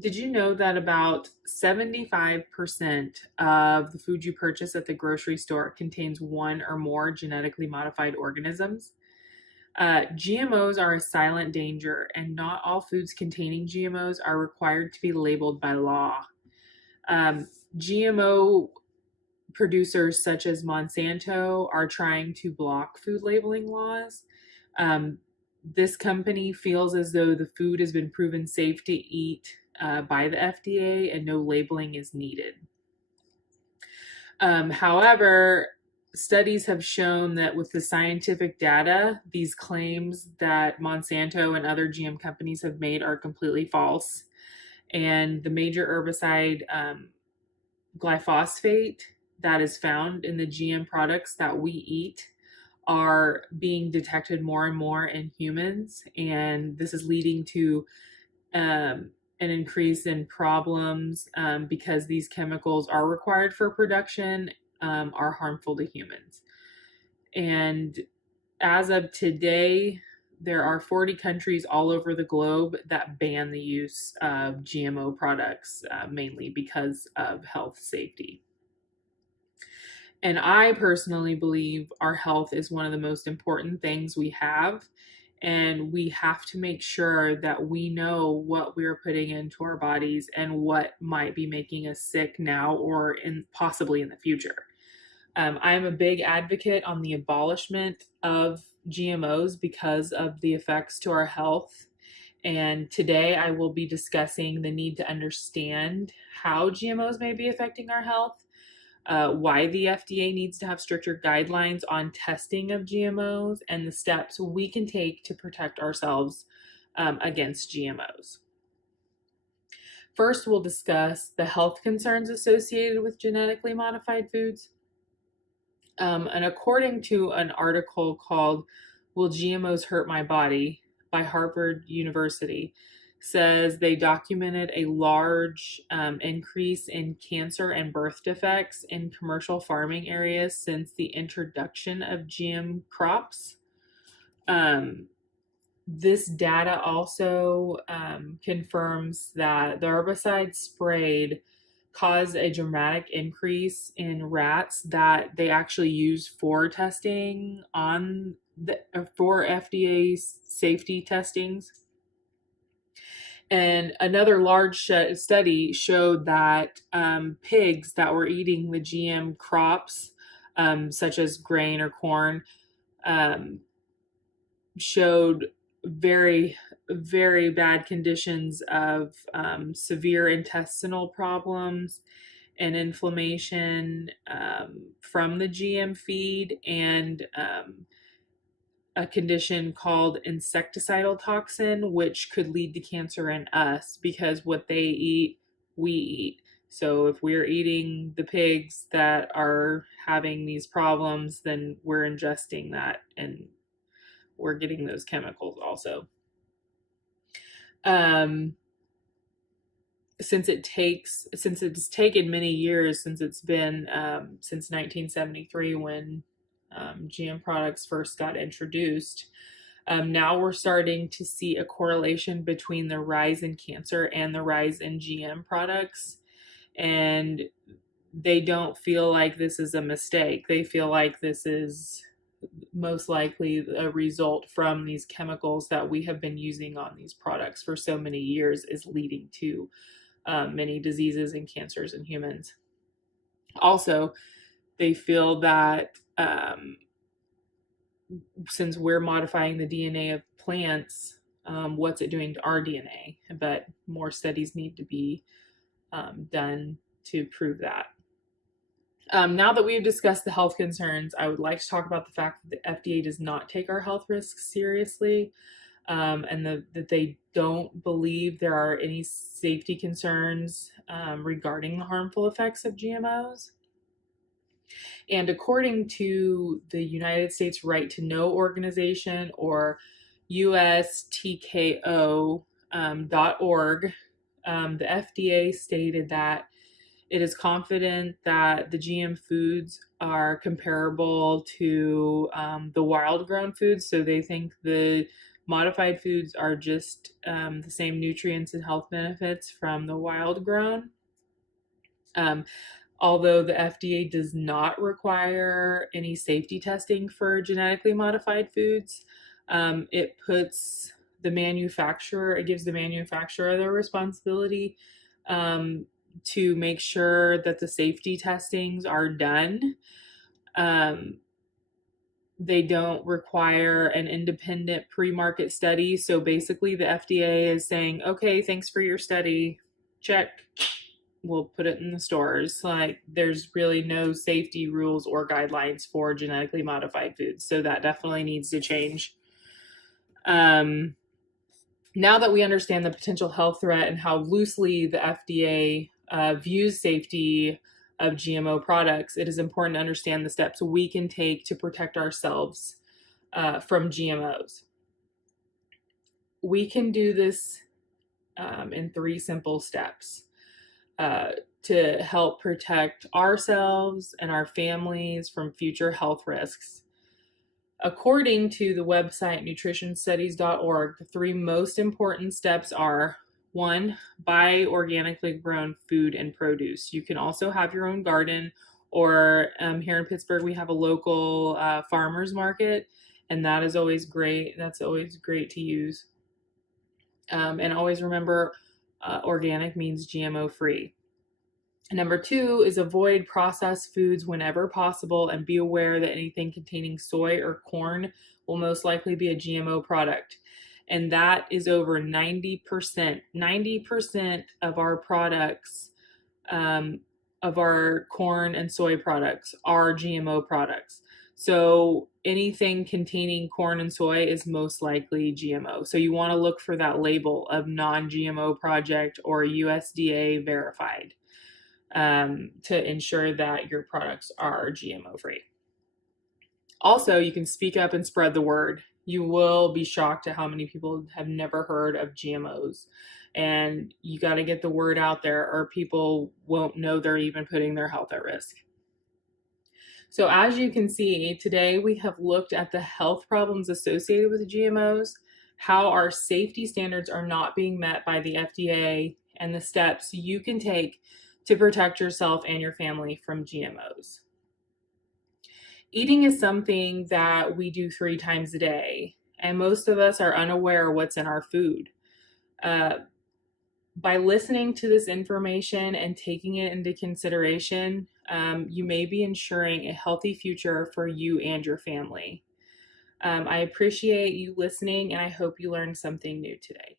Did you know that about 75% of the food you purchase at the grocery store contains one or more genetically modified organisms? GMOs are a silent danger, and not all foods containing GMOs are required to be labeled by law. Um, GMO producers such as Monsanto are trying to block food labeling laws. Um, this company feels as though the food has been proven safe to eat by the FDA and no labeling is needed. However, studies have shown that with the scientific data, these claims that Monsanto and other GM companies have made are completely false. And the major herbicide glyphosate that is found in the GM products that we eat are being detected more and more in humans, and this is leading to an increase in problems because these chemicals are required for production, are harmful to humans. And as of today, there are 40 countries all over the globe that ban the use of GMO products, mainly because of health safety. And I personally believe our health is one of the most important things we have. And we have to make sure that we know what we're putting into our bodies and what might be making us sick now or possibly in the future. I'm a big advocate on the abolishment of GMOs because of the effects to our health. And today I will be discussing the need to understand how GMOs may be affecting our health, why the FDA needs to have stricter guidelines on testing of GMOs, and the steps we can take to protect ourselves against GMOs. First, we'll discuss the health concerns associated with genetically modified foods. And according to an article called Will GMOs Hurt My Body by Harvard University, says they documented a large increase in cancer and birth defects in commercial farming areas since the introduction of GM crops. This data also confirms that the herbicide sprayed caused a dramatic increase in rats that they actually use for testing on for FDA safety testings. And another large study showed that pigs that were eating the GM crops, such as grain or corn, showed very, very bad conditions of severe intestinal problems and inflammation from the GM feed, and a condition called insecticidal toxin, which could lead to cancer in us because what they eat, we eat. So if we're eating the pigs that are having these problems, then we're ingesting that and we're getting those chemicals also. Since it's taken many years, since it's been since 1973 when GM products first got introduced. Now we're starting to see a correlation between the rise in cancer and the rise in GM products. And they don't feel like this is a mistake. They feel like this is most likely a result from these chemicals that we have been using on these products for so many years is leading to many diseases and cancers in humans. Also, they feel that since we're modifying the DNA of plants, what's it doing to our DNA? But more studies need to be done to prove that. Now that we've discussed the health concerns, I would like to talk about the fact that the FDA does not take our health risks seriously, and that they don't believe there are any safety concerns regarding the harmful effects of GMOs. And according to the United States Right to Know organization, or USTKO.org, the FDA stated that it is confident that the GM foods are comparable to the wild grown foods. So they think the Modified foods are just the same nutrients and health benefits from the wild grown. Um, Although the FDA does not require any safety testing for genetically modified foods, it puts it gives the manufacturer the responsibility um, to make sure that the safety testings are done. Um, they don't require an independent pre-market study. So basically the FDA is saying, okay, thanks for your study. Check. We'll put it in the stores. Like there's really no safety rules or guidelines for genetically modified foods. So that definitely needs to change. Um, Now that we understand the potential health threat and how loosely the FDA views safety of GMO products, it is important to understand the steps we can take to protect ourselves from GMOs. We can do this in 3 simple steps to help protect ourselves and our families from future health risks. According to the website nutritionstudies.org, the 3 most important steps are: 1, buy organically grown food and produce. You can also have your own garden, or here in Pittsburgh, we have a local farmer's market, and that is always great. That's always great to use. And always remember, organic means GMO free. Number 2 is avoid processed foods whenever possible, and be aware that anything containing soy or corn will most likely be a GMO product. And that is over 90%. 90% of our products, of our corn and soy products, are GMO products. So anything containing corn and soy is most likely GMO. So you want to look for that label of non-GMO project or USDA verified to ensure that your products are GMO free. Also, you can speak up and spread the word. You will be shocked at how many people have never heard of GMOs. And you got to get the word out there, or people won't know they're even putting their health at risk. So as you can see, today we have looked at the health problems associated with GMOs, how our safety standards are not being met by the FDA, and the steps you can take to protect yourself and your family from GMOs. Eating is something that we do 3 times a day, and most of us are unaware of what's in our food. By listening to this information and taking it into consideration, you may be ensuring a healthy future for you and your family. I appreciate you listening, and I hope you learned something new today.